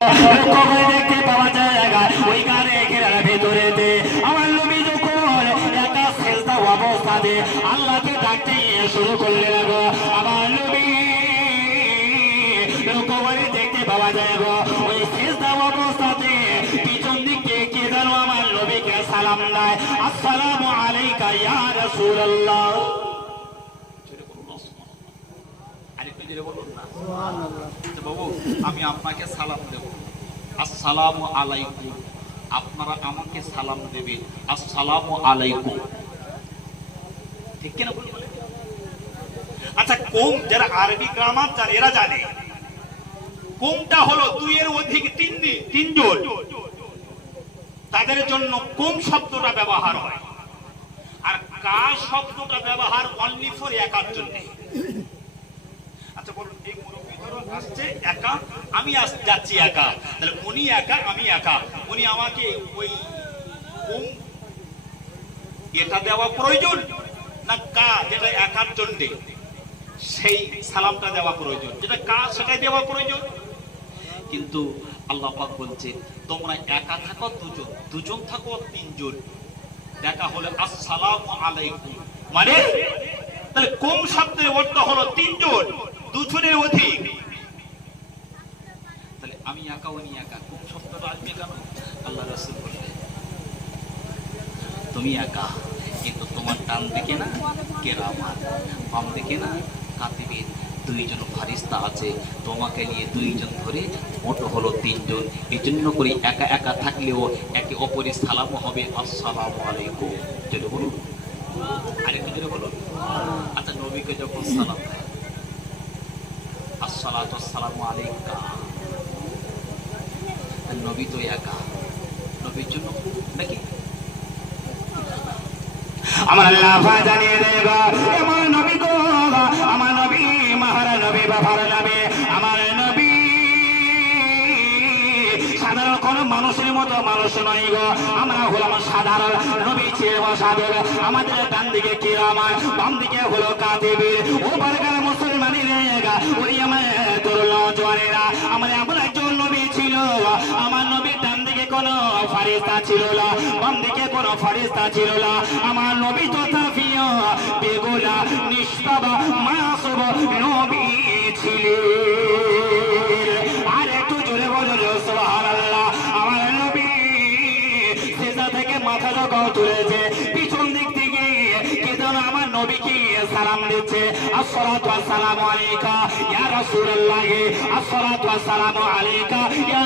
দেখতে পাওয়া যায় ওই গানে ঘেরার ভেতরেতে আমার নবী যখন একা সেজদা অবস্থাতে আল্লাহকে ডাকতে শুরু করলেন গো। আমার নবী রুকুতে দেখতে পাওয়া যায় গো ওই সেজদা অবস্থাতে পিছন দিকে কে যেন আমার নবীকে সালাম দেয়, আসসালামু আলাইকা ইয়া রাসূলুল্লাহ। বাবু আমি আপনাকে সালাম দেব, আসসালামু আলাইকুম, আপনারা আমাকে সালাম দেবেন, আসসালামু আলাইকুম, ঠিক কিনা বলুন? আচ্ছা কোম যারা আরবি গ্রামার জানে এরা জানে কোমটা হলো দুইয়ের অধিক তিনজন, তাদের জন্য কোম শব্দটা ব্যবহার হয়, আর কা শব্দটা ব্যবহার অনলি ফর একার জন্য। আচ্ছা বলুন, এই মুরব্বী ধরুন আসছে একা, আমি যাচ্ছি একা, তাহলে উনি একা আমি একা, উনি আমাকে ওই কোম এটা দেওয়া প্রয়োজন না কা যেটা একার জন্য সেই সালামটা দেওয়া প্রয়োজন, যেটা কা সেটাই দেওয়া প্রয়োজন? কিন্তু আল্লাহ পাক বলছে তোমরা একা থাকো দুজন, দুজন থাকো তিনজন, দেখা হলে আসসালামু আলাইকুম, মানে তাহলে কোন শব্দের অর্থ হলো তিনজন, দুজনের অধিক। তাহলে আমি একা উনি একা, কোন শব্দটা আসবে কেন? আল্লাহ রাসূল বললেন তুমি একা, কিন্তু তোমার ডান দিকে না কেরামান, বাম দিকে না কাতিবিন, দুইজন ফারিস্তা আছে, তোমাকে নিয়ে দুইজন ধরে মোট হলো তিনজন। এই জন্য করে একা একা থাকলেও একে অপরের সালামও হবে, আসসালামু আলাইকুম। চলো বলুন, আরেকটু জোরে বলুন। আচ্ছা নবীকে যখন সালাম দেয় আসসালাতু ওয়াসসালামু আলাইকা, নবী তো একা, নবীর জন্য নাকি আমার আল্লাহ জানিয়ে দেব আমার নবী গো, আমার নবী মহারা নবী বাবার নবী, আমার নবী সাধারণ কোন মানুষের মতো মানুষ নয় গো, আমরা হলাম সাধারণ, নবী ছিল সাধারণ। আমাদের ডান দিকে কিরামান, বাম দিকে হলো কাতিবিন, ওপারকার মুসলমানের রেগা ওই আমার তরুণ জওয়ানেরা, আমার এমন একজন নবী ছিল, আমার নবীর ডান দিকে কোনো ফারিস্তা ছিল না, বাম দিকে কোনো ফারিস্তা ছিল না, আমার নবী তথাপিও বেগুনা নিষ্পাপ মাসুম নবী ছিলেন। আর একটু জোরে বলুন সুবহানাল্লাহ। আমার নবী সিজদা থেকে মাথা যখন তুলেছে পিছন দিক থেকে কে যেন আমার নবীকে সালাম দিচ্ছে, আসসালাতু ওয়াসসালামু আলাইকা ইয়া রাসূলুল্লাহ, আসসালাতু ওয়াসসালামু আলাইকা ইয়া